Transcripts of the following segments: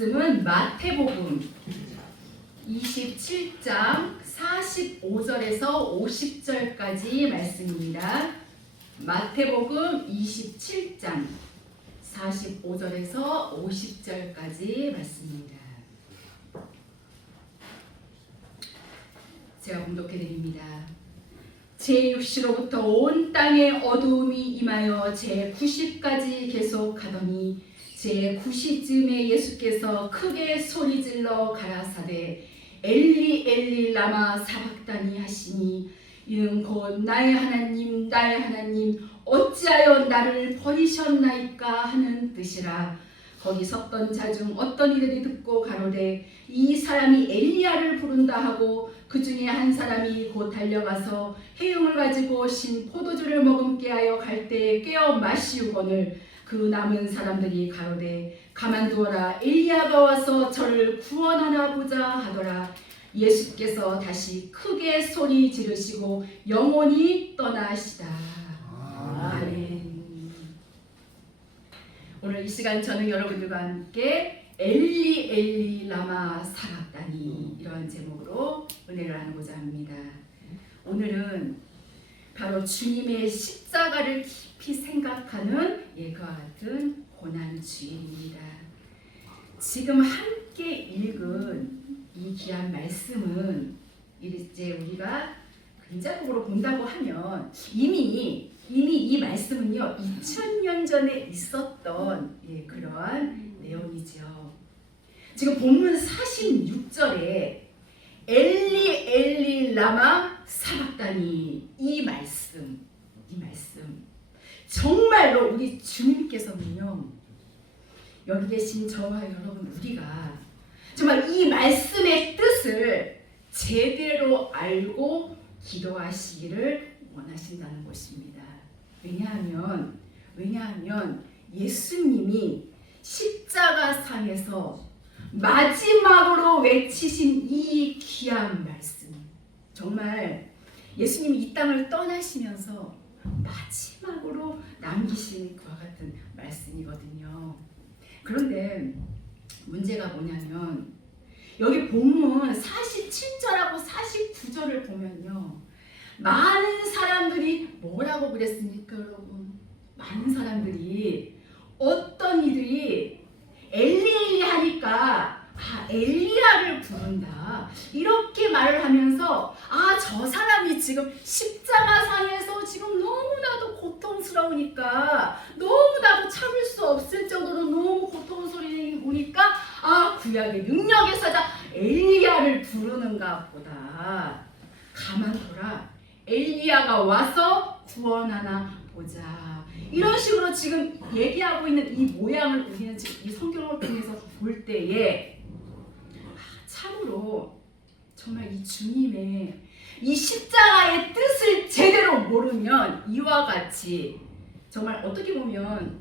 말씀은 마태복음 27장 45절에서 50절까지 말씀입니다. 마태복음 27장 45절에서 50절까지 말씀입니다. 제가 봉독해 드립니다. 제6시로부터 온 땅에 어두움이 임하여 제90까지 계속하더니 제9시쯤에 예수께서 크게 소리질러 가라사대 엘리 엘리 라마 사박다니 하시니 이는 곧 나의 하나님 나의 하나님 어찌하여 나를 버리셨나이까 하는 뜻이라. 거기 섰던 자 중 어떤 이들이 듣고 가로되 이 사람이 엘리야를 부른다 하고 그 중에 한 사람이 곧 달려가서 해용을 가지고 신 포도주를 머금게 하여 갈 때에 깨어 마시우거늘 그 남은 사람들이 가로되 가만두어라 엘리야가 와서 저를 구원하나 보자 하더라. 예수께서 다시 크게 소리 지르시고 영원히 떠나시다. 아멘. 오늘 이 시간 저는 여러분들과 함께 엘리 엘리 라마 사박다니 이러한 제목으로 은혜를 나누고자 합니다. 오늘은 바로 주님의 십자가를 깊이 생각하는 예과 같은 고난주일입니다. 지금 함께 읽은 이 귀한 말씀은 이제 우리가 근자적으로 본다고 하면 이미 이 말씀은요 2000년 전에 있었던 그러한 내용이죠. 지금 본문 46절에 엘리 엘리 라마 사박다니 이 말씀 정말로 우리 주님께서는요 여기 계신 저와 여러분 우리가 정말 이 말씀의 뜻을 제대로 알고 기도하시기를 원하신다는 것입니다. 왜냐하면 예수님이 십자가상에서 마지막으로 외치신 이 귀한 말씀, 정말 예수님이 이 땅을 떠나시면서 마지막으로 남기신 그와 같은 말씀이거든요. 그런데 문제가 뭐냐면 여기 본문 47절하고 49절을 보면요 많은 사람들이 뭐라고 그랬습니까 여러분? 많은 사람들이 어떤 이들이 엘리 하니까 엘리야를 부른다 이렇게 말을 하면서 저 사람이 지금 십자가상에서 지금 너무나도 고통스러우니까 너무나도 참을 수 없을 정도로 너무 고통스러우니까 구약의 능력의 사자 엘리야를 부르는가 보다. 가만둬라 엘리야가 와서 구원하나 보자. 이런 식으로 지금 얘기하고 있는 이 모양을 우리는 지금 이 성경을 통해서 볼 때에 참으로 정말 이 주님의 이 십자가의 뜻을 제대로 모르면 이와 같이 정말 어떻게 보면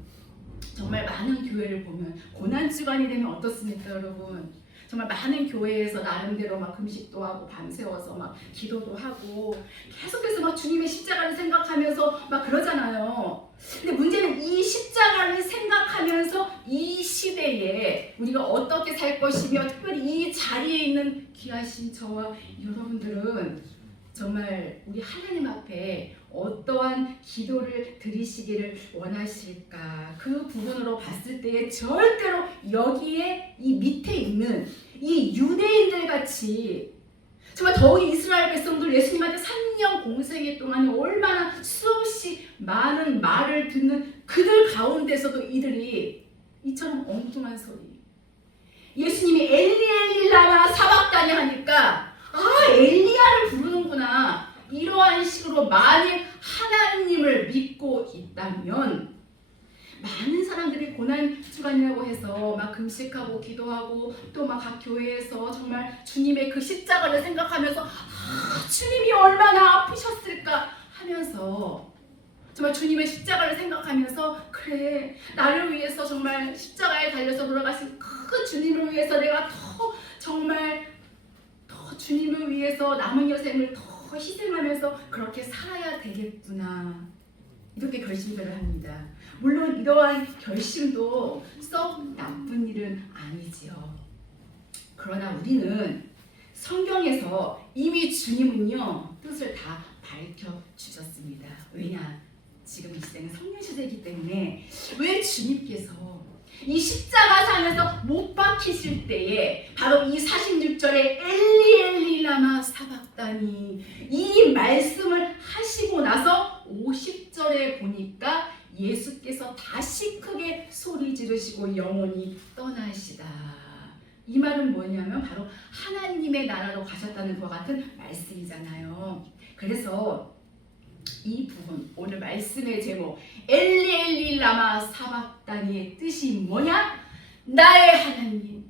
정말 많은 교회를 보면 고난주간이 되면 어떻습니까 여러분? 정말 많은 교회에서 나름대로 막 금식도 하고 밤새워서 막 기도도 하고 계속해서 막 주님의 십자가를 생각하면서 막 그러잖아요. 근데 문제는 이 십자가를 생각하면서 이 시대에 우리가 어떻게 살 것이며 특별히 이 자리에 있는 귀하신 저와 여러분들은 정말 우리 하나님 앞에 어떠한 기도를 드리시기를 원하실까? 그 부분으로 봤을 때에 절대로 여기에 이 밑에 있는 이 유대인들 같이 정말 더욱이 이스라엘 백성들 예수님한테 3년 공생애 동안 얼마나 수없이 많은 말을 듣는 그들 가운데서도 이들이 이처럼 엉뚱한 소리 예수님이 엘리 엘리 라마 사박다니 하니까 엘리야를 부르는구나 이러한 식으로 만일 하나님을 믿고 있다면 많은 사람들이 고난주간이라고 해서 막 금식하고 기도하고 또 막 각 교회에서 정말 주님의 그 십자가를 생각하면서 주님이 얼마나 아프셨을까 하면서 정말 주님의 십자가를 생각하면서 그래 나를 위해서 정말 십자가에 달려서 돌아가신 그 주님을 위해서 내가 더 정말 더 주님을 위해서 남은 여생을 더 희생하면서 그렇게 살아야 되겠구나 이렇게 결심들을 합니다. 물론 이러한 결심도 썩 나쁜 일은 아니지요. 그러나 우리는 성경에서 이미 주님은요 뜻을 다 밝혀 주셨습니다. 왜냐? 지금 이 시대는 성령 시대이기 때문에 왜 주님께서 이 십자가상에서 못 박히실 때에 바로 이 46절에 엘리 엘리 라마 사박다니 이 말씀을 하시고 나서 50절에 보니까 예수께서 다시 크게 소리 지르시고 영원히 떠나시다. 이 말은 뭐냐면 바로 하나님의 나라로 가셨다는 것과 같은 말씀이잖아요. 그래서 이 부분, 오늘 말씀의 제목 엘리 엘리 라마 사박다니의 뜻이 뭐냐? 나의 하나님,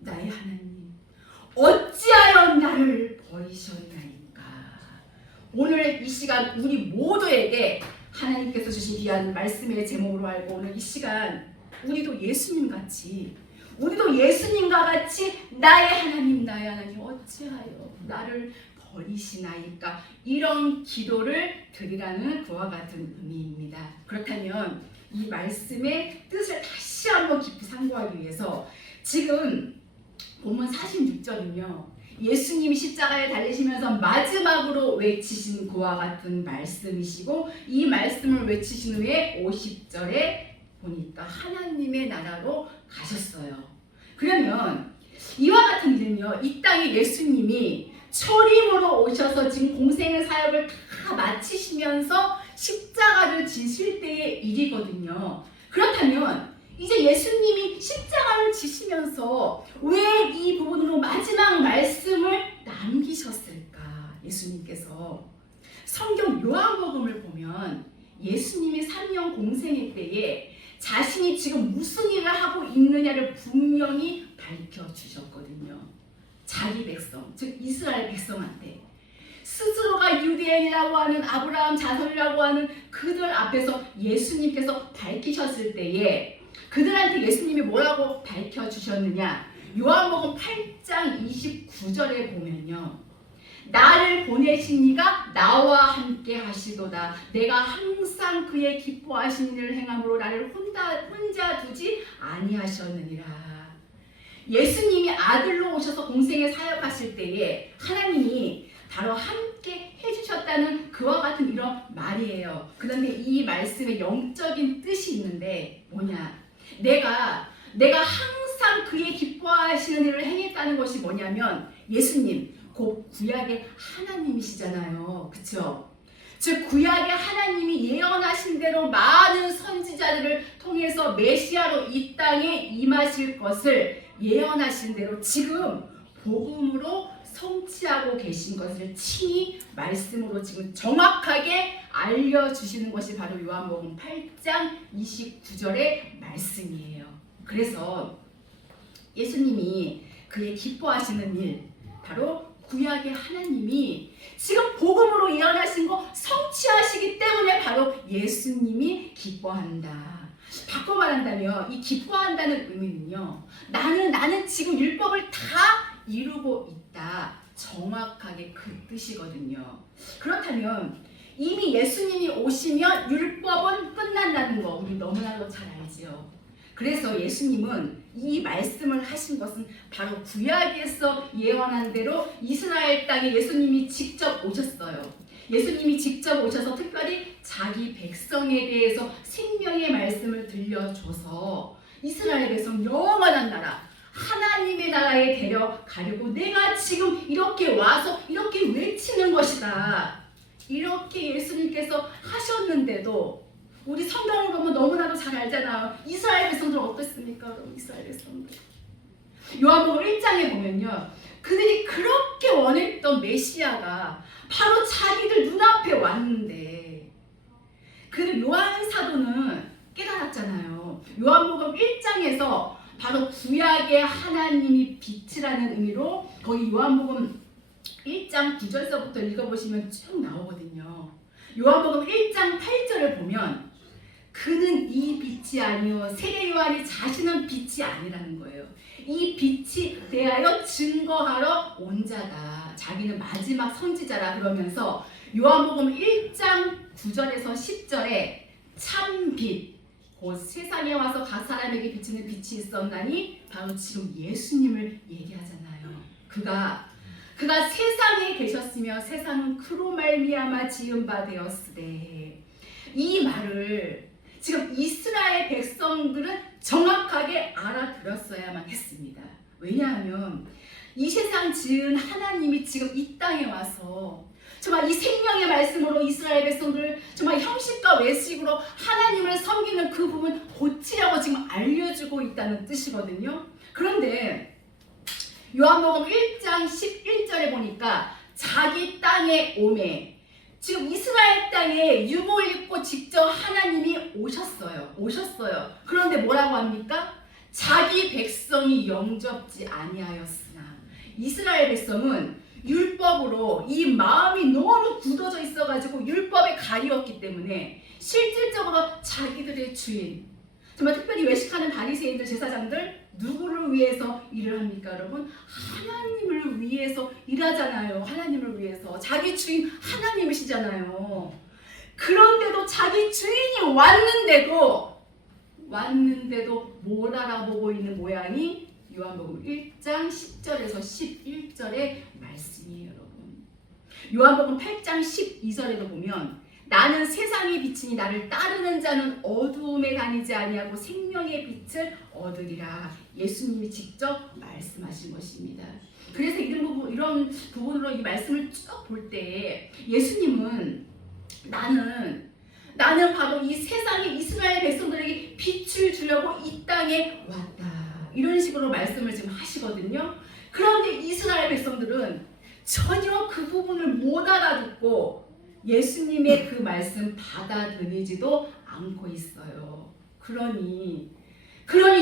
나의 하나님 어찌하여 나를 버리셨나이까. 오늘 이 시간 우리 모두에게 하나님께서 주신 귀한 말씀의 제목으로 알고 오늘 이 시간 우리도 예수님같이 나의 하나님 나의 하나님 어찌하여 나를 버리시나이까 이런 기도를 드리라는 그와 같은 의미입니다. 그렇다면 이 말씀의 뜻을 다시 한번 깊이 상고하기 위해서 지금 본문 46절은요 예수님이 십자가에 달리시면서 마지막으로 외치신 그와 같은 말씀이시고 이 말씀을 외치신 후에 50절에 보니까 하나님의 나라로 가셨어요. 그러면 이와 같은 일은요 이 땅에 예수님이 초림으로 오셔서 지금 공생의 사역을 다 마치시면서 십자가를 지실 때의 일이거든요. 그렇다면 이제 예수님이 십자가를 지시면서 왜 이 부분으로 마지막 말씀을 남기셨을까? 예수님께서 성경 요한복음을 보면 예수님이 3년 공생의 때에 자신이 지금 무슨 일을 하고 있느냐를 분명히 밝혀주셨거든요. 자기 백성, 즉 이스라엘 백성한테 스스로가 유대인이라고 하는 아브라함 자손이라고 하는 그들 앞에서 예수님께서 밝히셨을 때에 그들한테 예수님이 뭐라고 밝혀주셨느냐? 요한복음 8장 29절에 보면요. 나를 보내신 이가 나와 함께 하시도다. 내가 항상 그의 기뻐하신 일을 행함으로 나를 혼자 두지 아니하셨느니라. 예수님이 아들로 오셔서 공생에 사역하실 때에 하나님이 바로 함께 해주셨다는 그와 같은 이런 말이에요. 그런데 이 말씀에 영적인 뜻이 있는데 뭐냐? 내가 항상 그의 기뻐하시는 일을 행했다는 것이 뭐냐면 예수님 곧 구약의 하나님이시잖아요. 그렇죠? 즉 구약의 하나님이 예언하신 대로 많은 선지자들을 통해서 메시아로 이 땅에 임하실 것을 예언하신 대로 지금 복음으로 성취하고 계신 것을 친히 말씀으로 지금 정확하게 알려주시는 것이 바로 요한복음 8장 29절의 말씀이에요. 그래서 예수님이 그의 기뻐하시는 일, 바로 구약의 하나님이 지금 복음으로 예언하신 거 성취하시기 때문에 바로 예수님이 기뻐한다. 바꿔 말한다면 이 기뻐한다는 의미는요. 나는 지금 율법을 다 이루고 있다. 정확하게 그 뜻이거든요. 그렇다면 이미 예수님이 오시면 율법은 끝난다는 거 우리 너무나도 잘 알지요. 그래서 예수님은 이 말씀을 하신 것은 바로 구약에서 예언한 대로 이스라엘 땅에 예수님이 직접 오셨어요. 예수님이 직접 오셔서 특별히 자기 백성에 대해서 생명의 말씀을 들려줘서 이스라엘 백성 영원한 나라 하나님의 나라에 데려가려고 내가 지금 이렇게 와서 이렇게 외치는 것이다. 이렇게 예수님께서 하셨는데도 우리 성경을 보면 너무나도 잘 알잖아요. 이스라엘 백성들 어땠습니까? 여러분 이스라엘 백성들. 요한복음 1장에 보면요. 그들이 그렇게 원했던 메시아가 바로 자기들 눈앞에 왔는데 그들 요한 사도는 깨달았잖아요. 요한복음 1장에서 바로 구약의 하나님이 빛이라는 의미로 거기 요한복음 1장 9절서부터 읽어보시면 쭉 나오거든요. 요한복음 1장 8절을 보면 그는 이 빛이 아니요 세례 요한이 자신은 빛이 아니라는 거예요. 이 빛이 대하여 증거하러 온 자다. 자기는 마지막 선지자라 그러면서 요한복음 1장 9절에서 10절에 참 빛, 곧 세상에 와서 각 사람에게 비치는 빛이 있었나니 바로 지금 예수님을 얘기하잖아요. 그가 세상에 계셨으며 세상은 그로 말미암아 지은 바 되었으되, 이 말을 지금 이스라엘 백성들은 정확하게 알아들었어야만 했습니다. 왜냐하면 이 세상 지은 하나님이 지금 이 땅에 와서 정말 이 생명의 말씀으로 이스라엘 백성들을 정말 형식과 외식으로 하나님을 섬기는 그 부분 고치려고 지금 알려주고 있다는 뜻이거든요. 그런데 요한복음 1장 11절에 보니까 자기 땅에 오매, 지금 이스라엘 땅에 유목을 입고 직접 하나님이 오셨어요. 그런데 뭐라고 합니까? 자기 백성이 영접지 아니하였으나, 이스라엘 백성은 율법으로 이 마음이 너무 굳어져 있어가지고 율법에 가리웠기 때문에 실질적으로 자기들의 주인, 정말 특별히 외식하는 바리새인들, 제사장들, 누구를 위해서 일을 합니까 여러분? 하나님을 위해서 일하잖아요. 하나님을 위해서. 자기 주인 하나님이시잖아요. 그런데도 자기 주인이 왔는데도 못 알아보고 있는 모양이 요한복음 1장 10절에서 11절의 말씀이에요, 여러분. 요한복음 8장 12절에도 보면 나는 세상의 빛이니 나를 따르는 자는 어두움에 다니지 아니하고 생명의 빛을 얻으리라. 예수님이 직접 말씀하신 것입니다. 그래서 이런 부분으로 이 말씀을 쭉 볼 때 예수님은 나는 바로 이 세상의 이스라엘 백성들에게 빛을 주려고 이 땅에 왔다. 이런 식으로 말씀을 지금 하시거든요. 그런데 이스라엘 백성들은 전혀 그 부분을 못 알아듣고 예수님의 그 말씀 받아들이지도 않고 있어요. 그러니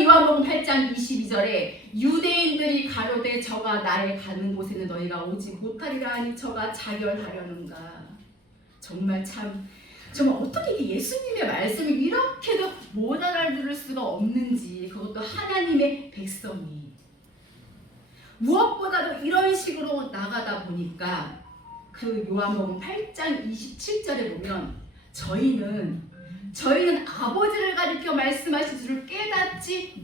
요한복음 8장 22절에 유대인들이 가로되 저가 나의 가는 곳에는 너희가 오지 못하리라 하니 저가 자결하려는가. 정말 어떻게 예수님의 말씀을 이렇게도 못 알아들을 수가 없는지, 그것도 하나님의 백성이. 무엇보다도 이런 식으로 나가다 보니까 그 요한복음 8장 27절에 보면 저희는 아버지를 가리켜 말씀하신 줄을 깨닫지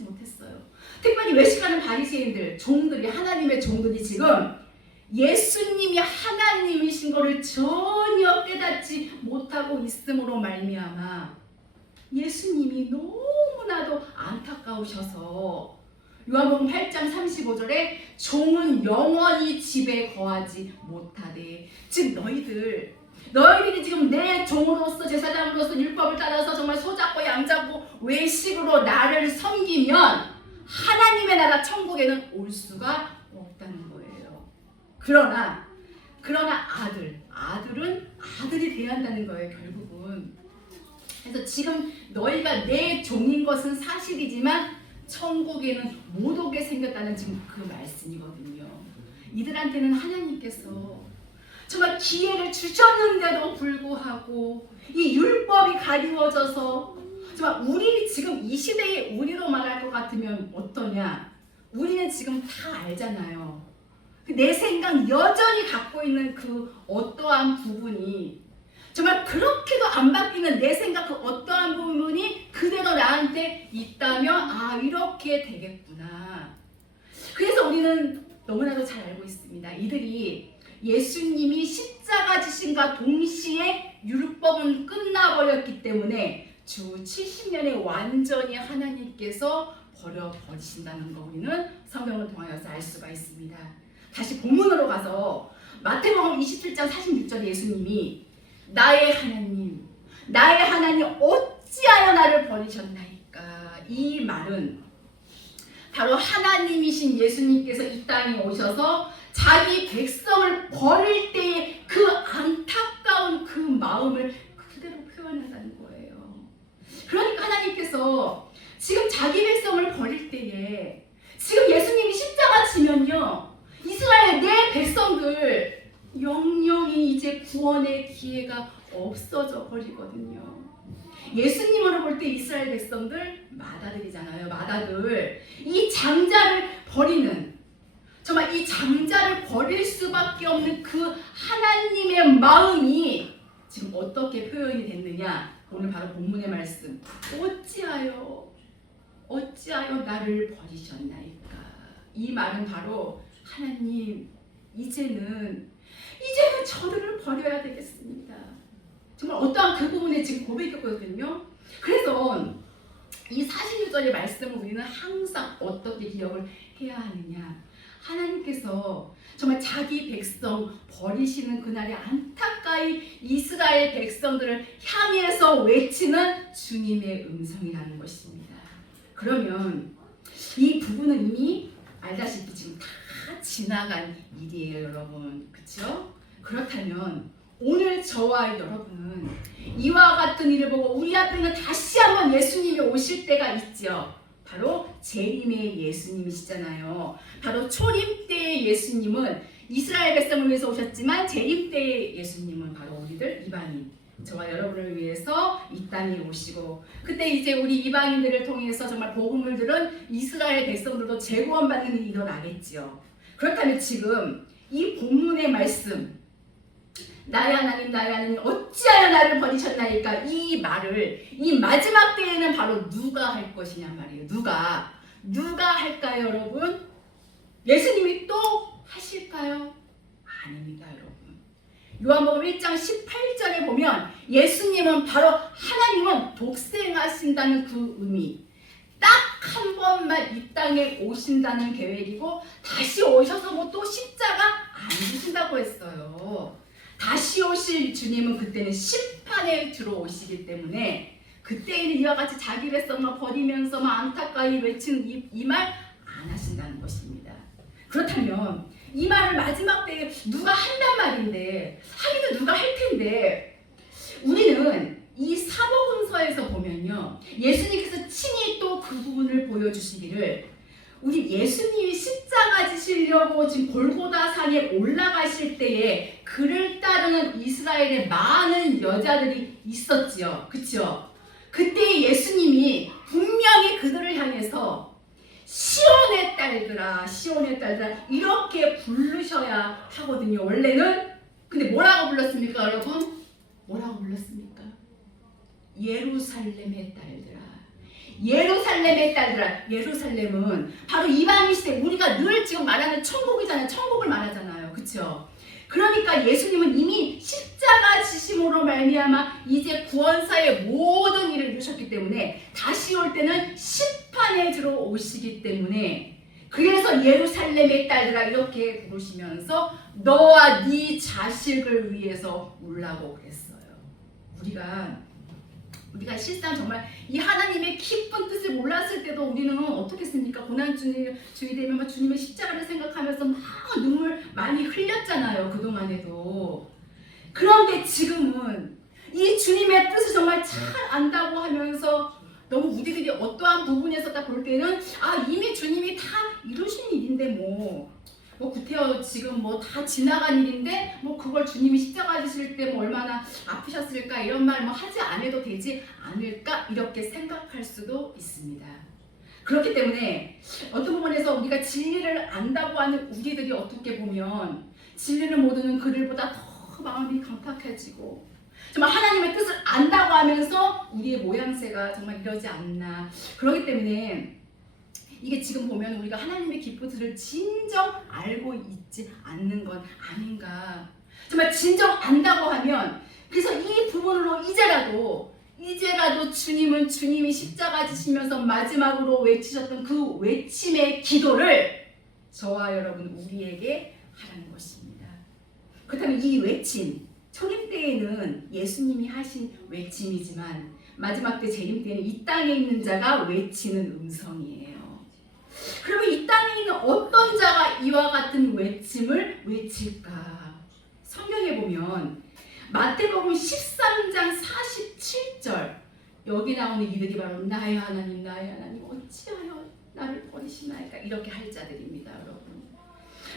못했어요. 특별히 외식하는 바리새인들, 종들이, 하나님의 종들이 지금 예수님이 하나님이신 것을 전혀 깨닫지 못하고 있음으로 말미암아 예수님이 너무나도 안타까우셔서 요한복음 8장 35절에 종은 영원히 집에 거하지 못하되, 즉 너희들이 지금 내 종으로서, 제사장으로서 율법을 따라서 정말 소잡고 양잡고 외식으로 나를 섬기면 하나님의 나라 천국에는 올 수가 없다는 거예요. 그러나 아들은 아들이 돼야 한다는 거예요, 결국은. 그래서 지금 너희가 내 종인 것은 사실이지만 천국에는 못 오게 생겼다는 지금 그 말씀이거든요. 이들한테는 하나님께서 정말 기회를 주셨는데도 불구하고 이 율법이 가리워져서, 정말 우리 지금 이 시대에 우리로 말할 것 같으면 어떠냐? 우리는 지금 다 알잖아요. 내 생각 여전히 갖고 있는 그 어떠한 부분이, 정말 그렇게도 안 바뀌는 내 생각 그 어떠한 부분이 그대로 나한테 있다면 이렇게 되겠구나. 그래서 우리는 너무나도 잘 알고 있습니다. 이들이 예수님이 십자가 지심과 동시에 율법은 끝나버렸기 때문에 주 70년에 완전히 하나님께서 버리신다는 거 우리는 성경을 통하여서 알 수가 있습니다. 다시 본문으로 가서 마태복음 27장 46절에 예수님이 나의 하나님 어찌하여 나를 버리셨나이까. 이 말은 바로 하나님이신 예수님께서 이 땅에 오셔서 자기 백성을 버릴 때의 그 안타까운 그 마음을 그대로 표현한다는 거예요. 그러니까 하나님께서 지금 자기 백성을 버릴 때에, 지금 예수님이 십자가 지면요, 이스라엘 내 백성들 영영이 이제 구원의 기회가 없어져 버리거든요. 예수님으로 볼 때 이스라엘 백성들 마다들이잖아요. 마다들. 이 장자를 버리는, 정말 이 장자를 버릴 수밖에 없는 그 하나님의 마음이 지금 어떻게 표현이 됐느냐? 오늘 바로 본문의 말씀. 어찌하여 나를 버리셨나이까? 이 말은 바로 하나님, 이제는 저들을 버려야 되겠습니다. 정말 어떠한 그 부분에 지금 고백했거든요. 그래서 이 46절의 말씀을 우리는 항상 어떻게 기억을 해야 하느냐? 하나님께서 정말 자기 백성 버리시는 그날에 안타까이 이스라엘 백성들을 향해서 외치는 주님의 음성이라는 것입니다. 그러면 이 부분은 이미 알다시피 지금 다 지나간 일이에요, 여러분. 그렇죠? 그렇다면 오늘 저와 여러분은 이와 같은 일을 보고 우리 앞에는 다시 한번 예수님이 오실 때가 있죠. 바로 재림의 예수님이시잖아요. 바로 초림 때의 예수님은 이스라엘 백성을 위해서 오셨지만 재림 때의 예수님은 바로 우리들 이방인, 저와 여러분을 위해서 이 땅에 오시고, 그때 이제 우리 이방인들을 통해서 정말 복음을 들은 이스라엘 백성들도 재구원받는 일이 일어나겠지요. 그렇다면 지금 이 본문의 말씀, 나의 하나님 어찌하여 나를 버리셨나이까? 이 말을 이 마지막 때에는 바로 누가 할 것이냐 말이에요. 누가 할까요, 여러분? 예수님이 또 하실까요? 아닙니다, 여러분. 요한복음 1장 18절에 보면 예수님은 바로 하나님은 독생하신다는 그 의미, 딱 한 번만 이 땅에 오신다는 계획이고 다시 오셔서 뭐 또 십자가 안 지신다고 했어요. 다시 오실 주님은 그때는 심판에 들어오시기 때문에 그때에는 이와 같이 자기 백성만 버리면서 안타까이 외치는 이 말 안 하신다는 것입니다. 그렇다면 이 말을 마지막 때에 누가 한단 말인데, 하기는 누가 할 텐데, 우리는 이 사복음서에서 보면요, 예수님께서 친히 또 그 부분을 보여주시기를, 우리 예수님이 십자가 지시려고 지금 골고다 산에 올라가실 때에 그를 따르는 이스라엘의 많은 여자들이 있었지요. 그쵸? 그때 예수님이 분명히 그들을 향해서 시온의 딸들아 이렇게 부르셔야 하거든요. 원래는. 근데 뭐라고 불렀습니까, 여러분? 뭐라고 불렀습니까? 예루살렘의 딸들아. 예루살렘은 바로 이방인 시대 우리가 늘 지금 말하는 천국이잖아요. 천국을 말하잖아요. 그렇죠? 그러니까 예수님은 이미 십자가 지심으로 말미암아 이제 구원사의 모든 일을 이루셨기 때문에 다시 올 때는 심판에 들어오시기 때문에, 그래서 예루살렘의 딸들아 이렇게 부르시면서 너와 네 자식을 위해서 울라고 그랬어요. 우리가 실상 정말 이 하나님의 깊은 뜻을 몰랐을 때도 우리는 어떻겠습니까? 고난주의 되면 주님의 십자가를 생각하면서 막 눈물 많이 흘렸잖아요. 그동안에도. 그런데 지금은 이 주님의 뜻을 정말 잘 안다고 하면서 너무 우리들이 어떠한 부분에서 딱 볼 때는 이미 주님이 다 이루신 일인데 뭐 구태여 지금 뭐 다 지나간 일인데 뭐 그걸 주님이 십자가 지실 때 뭐 얼마나 아프셨을까 이런 말 뭐 하지 않아도 되지 않을까 이렇게 생각할 수도 있습니다. 그렇기 때문에 어떤 부분에서 우리가 진리를 안다고 하는 우리들이 어떻게 보면 진리를 모르는 그들보다 더 마음이 강팍해지고 정말 하나님의 뜻을 안다고 하면서 우리의 모양새가 정말 이러지 않나. 그렇기 때문에 이게 지금 보면 우리가 하나님의 기쁜 뜻을 진정 알고 있지 않는 건 아닌가. 정말 진정 안다고 하면, 그래서 이 부분으로 이제라도 주님이 십자가 지시면서 마지막으로 외치셨던 그 외침의 기도를 저와 여러분 우리에게 하라는 것입니다. 그렇다면 이 외침, 초림 때에는 예수님이 하신 외침이지만 마지막 때 재림 때에는 이 땅에 있는 자가 외치는 음성이에요. 그러면 이 땅에 있는 어떤 자가 이와 같은 외침을 외칠까? 성경에 보면 마태복음 13장 47절 여기 나오는 이들이 바로 나의 하나님 어찌하여 나를 버리시나이까 이렇게 할 자들입니다, 여러분.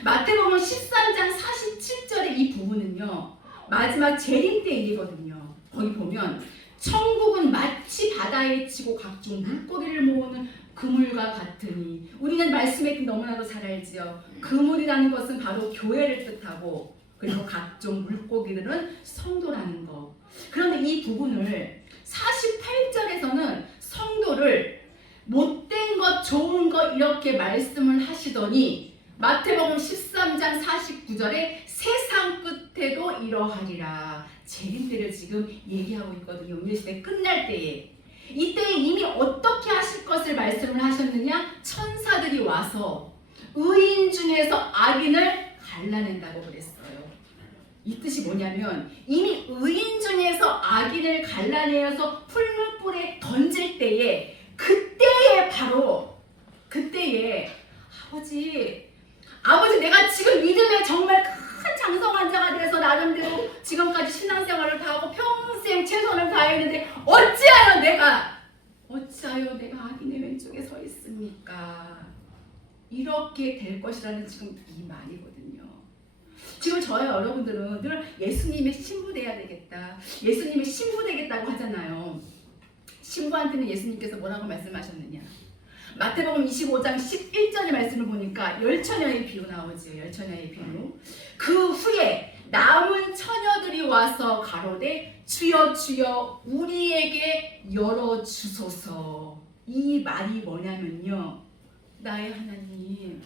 마태복음 13장 47절의 이 부분은요, 마지막 재림 때 일이거든요. 거기 보면 천국은 마치 바다에 치고 각종 물고기를 모으는 그물과 같으니, 우리는 말씀에 너무나도 잘 알지요. 그물이라는 것은 바로 교회를 뜻하고, 그리고 각종 물고기들은 성도라는 거. 부분을 48절에서는 성도를 못된 것, 좋은 것 이렇게 말씀을 하시더니 마태복음 13장 49절에 세상 끝에도 이러하리라. 재림때를 지금 얘기하고 있거든요. 은혜시대 끝날 때에. 이때 이미 어떻게 하실 것을 말씀을 하셨느냐? 천사들이 와서 의인 중에서 악인을 갈라낸다고 그랬어요. 이 뜻이 뭐냐면 이미 의인 중에서 악인을 갈라내어서 풀무불에 던질 때에 그때에 바로 그때에 아버지 내가 지금 믿음에 정말 큰 장성한 자가 돼서 나름대로 지금까지 신앙생활을 다 하고 평생 최선을 다했는데 어찌하여 내가 악인의 왼쪽에 서 있습니까? 이렇게 될 것이라는 지금 이 말이거든요. 지금 저희 여러분들은 늘 예수님의 신부 돼야 되겠다, 예수님의 신부 되겠다고 하잖아요. 신부한테는 예수님께서 뭐라고 말씀하셨느냐? 마태복음 25장 11절의 말씀을 보니까 열처녀의 비유 나오죠. 열처녀의 비유. 그 후에 남은 처녀들이 와서 가로되 주여 주여 우리에게 열어주소서. 이 말이 뭐냐면요, 나의 하나님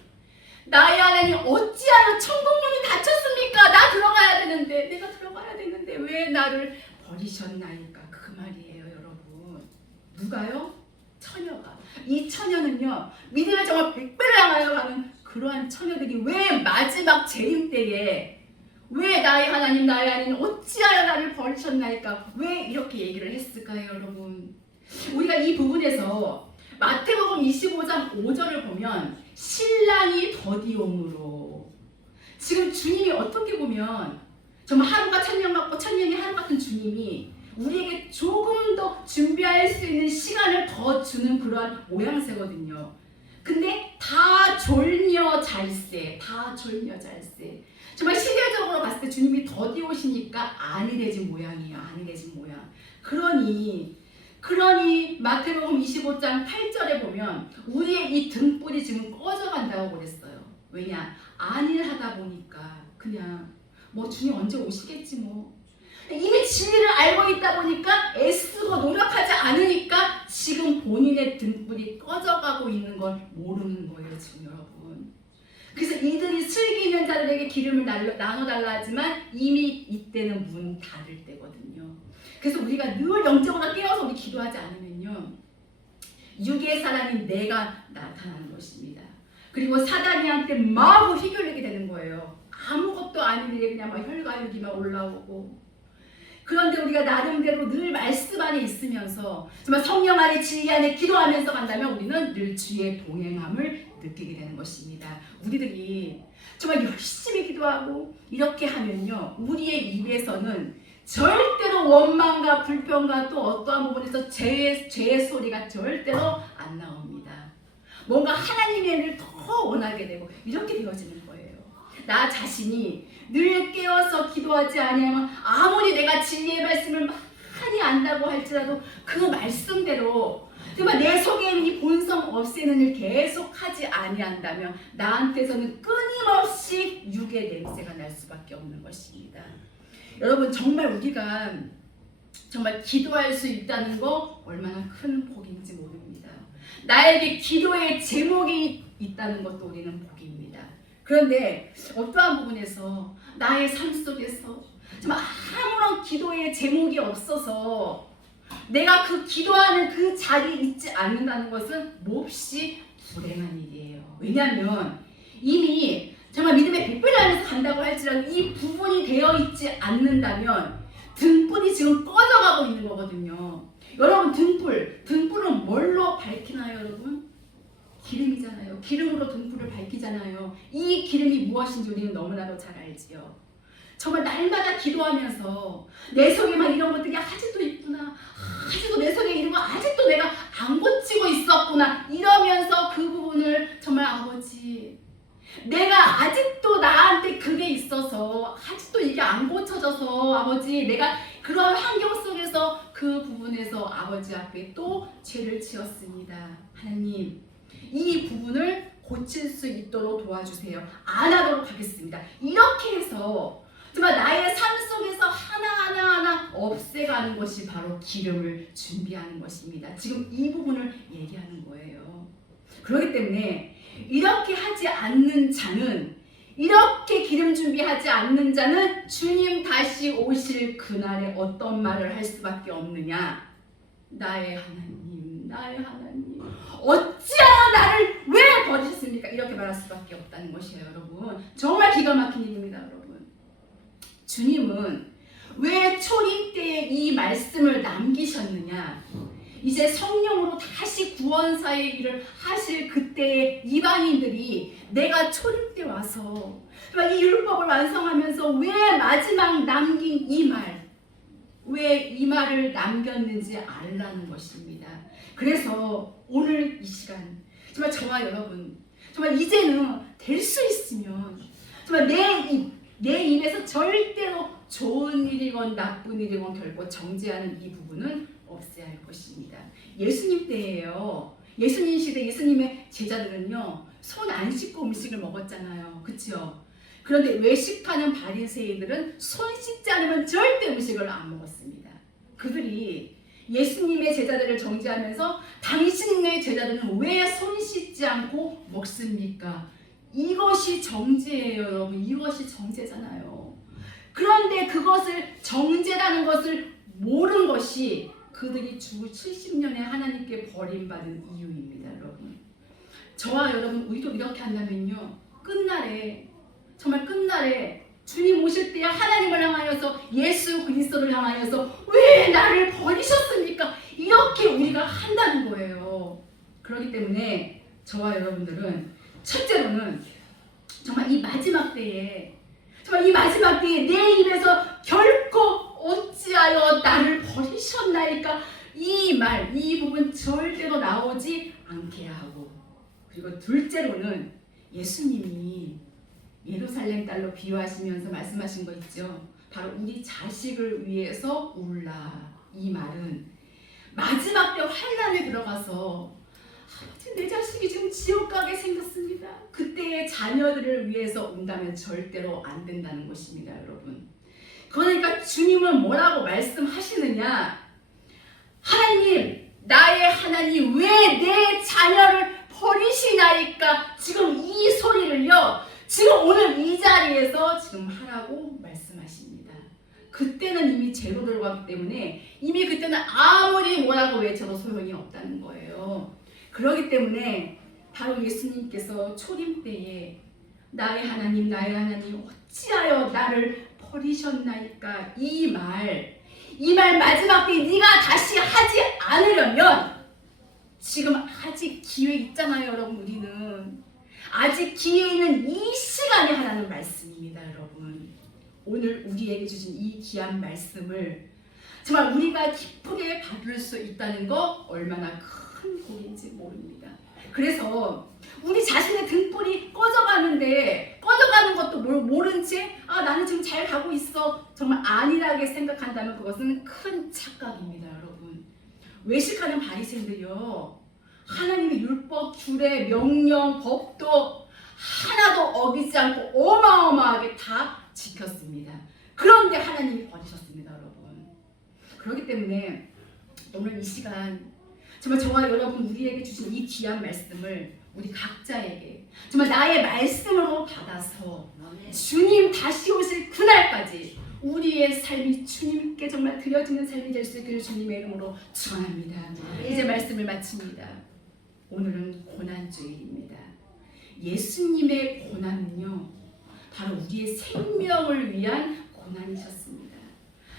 어찌하여 천국문이 닫혔습니까? 나 들어가야 되는데, 내가 들어가야 되는데 왜 나를 버리셨나이까? 그 말이에요, 여러분. 누가요? 처녀가. 이 처녀는요, 믿음에 정말 백배를 향하여 가는 그러한 처녀들이 왜 마지막 재림 때에 왜 나의 하나님 어찌하여 나를 버리셨나이까? 왜 이렇게 얘기를 했을까요, 여러분? 우리가 이 부분에서 마태복음 25장 5절을 보면 신랑이 더디옴으로, 지금 주님이 어떻게 보면 정말 하루가 천년 같고 천년이 하루 같은 주님이 우리에게 조금 더 준비할 수 있는 시간을 더 주는 그러한 모양새거든요. 근데 다 졸며 잘세. 정말 시대적으로 봤을 때 주님이 더디 오시니까 안일해진 모양이에요. 안일해진 모양. 그러니 마태복음 25장 8절에 보면 우리의 이 등불이 지금 꺼져간다고 그랬어요. 왜냐? 안일하다 보니까 그냥 주님 언제 오시겠지 이미 진리를 알고 있다 보니까 애쓰고 노력하지 않으니까 지금 본인의 등불이 꺼져가고 있는 걸 모르는 거예요, 지금 여러분. 그래서 이들이 슬기 있는 자들에게 기름을 나눠달라 하지만 이미 이때는 문 닫을 때거든요. 그래서 우리가 늘 영적으로 깨어서 우리 기도하지 않으면요, 육의 사람인 내가 나타나는 것입니다. 그리고 사단이한테 마구 휘둘리게 되는 거예요. 아무것도 아닌 일에 그냥 혈과육이 올라오고. 그런데 우리가 나름대로 늘 말씀 안에 있으면서 정말 성령 안에 진리 안에 기도하면서 간다면 우리는 늘 주의 동행함을 느끼게 되는 것입니다. 우리들이 정말 열심히 기도하고 이렇게 하면요, 우리의 입에서는 절대로 원망과 불평과 또 어떠한 부분에서 죄의 소리가 절대로 안 나옵니다. 뭔가 하나님의 일을 더 원하게 되고 이렇게 되어지는 거예요. 나 자신이 늘 깨어서 기도하지 아니하면 아무리 내가 진리의 말씀을 많이 안다고 할지라도 그 말씀대로 정말 내 속에 있는 이 본성 없애는 일 계속하지 아니한다면 나한테서는 끊임없이 육의 냄새가 날 수밖에 없는 것입니다. 여러분, 정말 우리가 정말 기도할 수 있다는 거 얼마나 큰 복인지 모릅니다. 나에게 기도의 제목이 있다는 것도 우리는 복입니다. 그런데 어떠한 부분에서 나의 삶 속에서 정말 아무런 기도의 제목이 없어서 내가 그 기도하는 그 자리에 있지 않는다는 것은 몹시 불행한 일이에요. 왜냐하면 이미 정말 믿음의 백배를 안에서 간다고 할지라도 이 부분이 되어 있지 않는다면 등불이 지금 꺼져가고 있는 거거든요. 여러분, 등불은 뭘로 밝히나요, 여러분? 기름이잖아요. 기름으로 등불을 밝히잖아요. 이 기름이 무엇인지 우리는 너무나도 잘 알지요. 정말 날마다 기도하면서 내 속에만 이런 것들이 아직도 있구나, 아직도 내 속에 이런 거 아직도 내가 안 고치고 있었구나 이러면서 그 부분을 정말 아버지, 내가 아직도 나한테 그게 있어서 아직도 이게 안 고쳐져서 아버지, 내가 그런 환경 속에서 그 부분에서 아버지 앞에 또 죄를 지었습니다. 하나님, 이 부분을 고칠 수 있도록 도와주세요. 안 하도록 하겠습니다. 이렇게 해서 정말 나의 삶 속에서 하나하나 없애가는 하는 것이 바로 기름을 준비하는 것입니다. 지금 이 부분을 얘기하는 거예요. 그렇기 때문에 이렇게 하지 않는 자는, 이렇게 기름 준비하지 않는 자는 주님 다시 오실 그날에 어떤 말을 할 수밖에 없느냐? 나의 하나님, 나의 하나님, 어찌하여 나를 왜 버리셨습니까? 이렇게 말할 수밖에 없다는 것이에요, 여러분. 정말 기가 막힌 일입니다, 여러분. 주님은 왜 초림 때에 이 말씀을 남기셨느냐? 이제 성령으로 다시 구원사의 일을 하실 그때의 이방인들이 내가 초림 때 와서 이 율법을 완성하면서 왜 마지막 남긴 이 말, 왜 이 말을 남겼는지 알라는 것입니다. 그래서 오늘 이 시간 정말 저와 여러분, 정말 이제는 될 수 있으면 정말 내 입에서 절대로 좋은 일이건 나쁜 일이건 결코 정죄하는 이 부분은 없애야 할 것입니다. 예수님 때예요. 예수님 시대 예수님의 제자들은요, 손 안 씻고 음식을 먹었잖아요. 그렇죠? 그런데 외식하는 바리새인들은 손 씻지 않으면 절대 음식을 안 먹었습니다. 그들이 예수님의 제자들을 정죄하면서 당신의 제자들은 왜 손 씻지 않고 먹습니까? 이것이 정죄예요, 여러분. 이것이 정죄잖아요. 그런데 그것을 정죄라는 것을 모른 것이 그들이 주 70년에 하나님께 버림받은 이유입니다, 여러분. 저와 여러분, 우리도 이렇게 한다면요, 끝날에, 정말 끝날에 주님 오실 때 하나님을 향하여서, 예수 그리스도를 향하여서 왜 나를 버리셨습니까? 이렇게 우리가 한다는 거예요. 그렇기 때문에 저와 여러분들은 첫째로는 정말 이 마지막 때에, 정말 이 마지막 때에 내 입에서 결코 어찌하여 나를 버리셨나이까 이 말, 이 부분 절대로 나오지 않게 하고, 그리고 둘째로는 예수님이 예루살렘 딸로 비유하시면서 말씀하신 거 있죠. 바로 우리 자식을 위해서 울라. 이 말은 마지막 때 환난에 들어가서 아버지, 내 자식이 지금 지옥 가게 생겼습니다. 그때의 자녀들을 위해서 운다면 절대로 안 된다는 것입니다, 여러분. 그러니까 주님은 뭐라고 말씀하시느냐? 하나님, 나의 하나님, 왜 내 자녀를 버리시나이까? 지금 이 소리를요, 지금 오늘 이 자리에서 지금 하라고 말씀하십니다. 그때는 이미 죄로 들어갔기 때문에 이미 그때는 아무리 뭐라고 외쳐도 소용이 없다는 거예요. 그렇기 때문에 바로 예수님께서 초림 때에 나의 하나님, 나의 하나님, 어찌하여 나를 버리셨나이까? 이 말 마지막 때 네가 다시 하지 않으려면 지금 아직 기회 있잖아요, 여러분. 우리는 아직 기회 있는 이 시간에 하라는 말씀입니다, 여러분. 오늘 우리에게 주신 이 귀한 말씀을 정말 우리가 기쁘게 받을 수 있다는 거 얼마나 큰 복인지 모릅니다. 그래서 우리 자신의 등불이 꺼져가는 것도 모른 채 나는 지금 잘 가고 있어, 정말 안일하게 생각한다면 그것은 큰 착각입니다, 여러분. 외식하는 바리새인들이요, 하나님의 율법, 규례, 명령, 법도 하나도 어기지 않고 어마어마하게 다 지켰습니다. 그런데 하나님이 버리셨습니다, 여러분. 그렇기 때문에 오늘 이 시간 정말 저와 여러분, 우리에게 주신 이 귀한 말씀을 우리 각자에게 정말 나의 말씀으로 받아서 주님 다시 오실 그날까지 우리의 삶이 주님께 정말 드려지는 삶이 될 수 있기를 주님의 이름으로 축원합니다. 이제 말씀을 마칩니다. 오늘은 고난주일입니다. 예수님의 고난은요, 바로 우리의 생명을 위한 고난이셨습니다.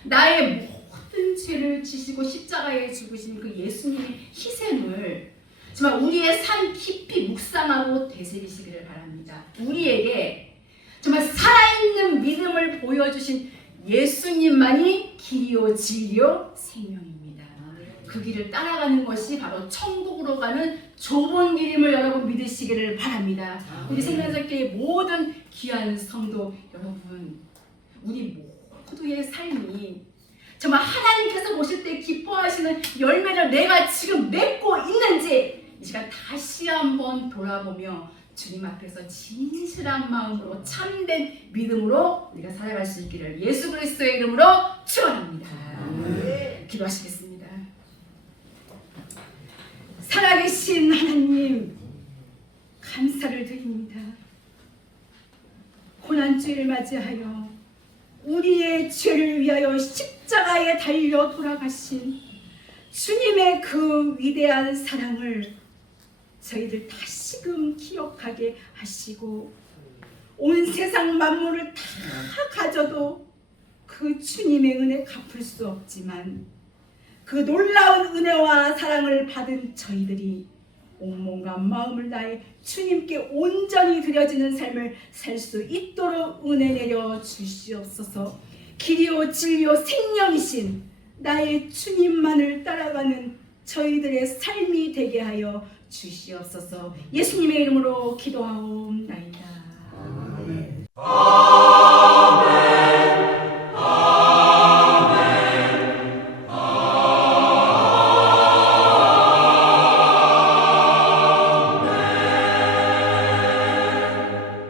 나의 모든 죄를 지시고 십자가에 죽으신 그 예수님의 희생을 정말 우리의 삶 깊이 묵상하고 되새기시기를 바랍니다. 우리에게 정말 살아있는 믿음을 보여주신 예수님만이 길이요 진리요 생명입니다. 그 길을 따라가는 것이 바로 천국으로 가는 좁은 길임을 여러분 믿으시기를 바랍니다. 우리 생명사교의 모든 귀한 성도 여러분, 우리 모두의 삶이 정말 하나님께서 보실 때 기뻐하시는 열매를 내가 지금 맺고 있는지 이 시간 다시 한번 돌아보며 주님 앞에서 진실한 마음으로 참된 믿음으로 우리가 살아갈 수 있기를 예수 그리스도의 이름으로 축원합니다. 기도하시겠습니다. 살아계신 하나님, 감사를 드립니다. 고난주를 맞이하여 우리의 죄를 위하여 십자가에 달려 돌아가신 주님의 그 위대한 사랑을 저희들 다시금 기억하게 하시고, 온 세상 만물을 다 가져도 그 주님의 은혜 갚을 수 없지만, 그 놀라운 은혜와 사랑을 받은 저희들이 온몸과 마음을 다해 주님께 온전히 드려지는 삶을 살 수 있도록 은혜 내려 주시옵소서. 길이요 진리요 생명이신 나의 주님만을 따라가는 저희들의 삶이 되게 하여 주시옵소서. 예수님의 이름으로 기도하옵나이다. 아멘.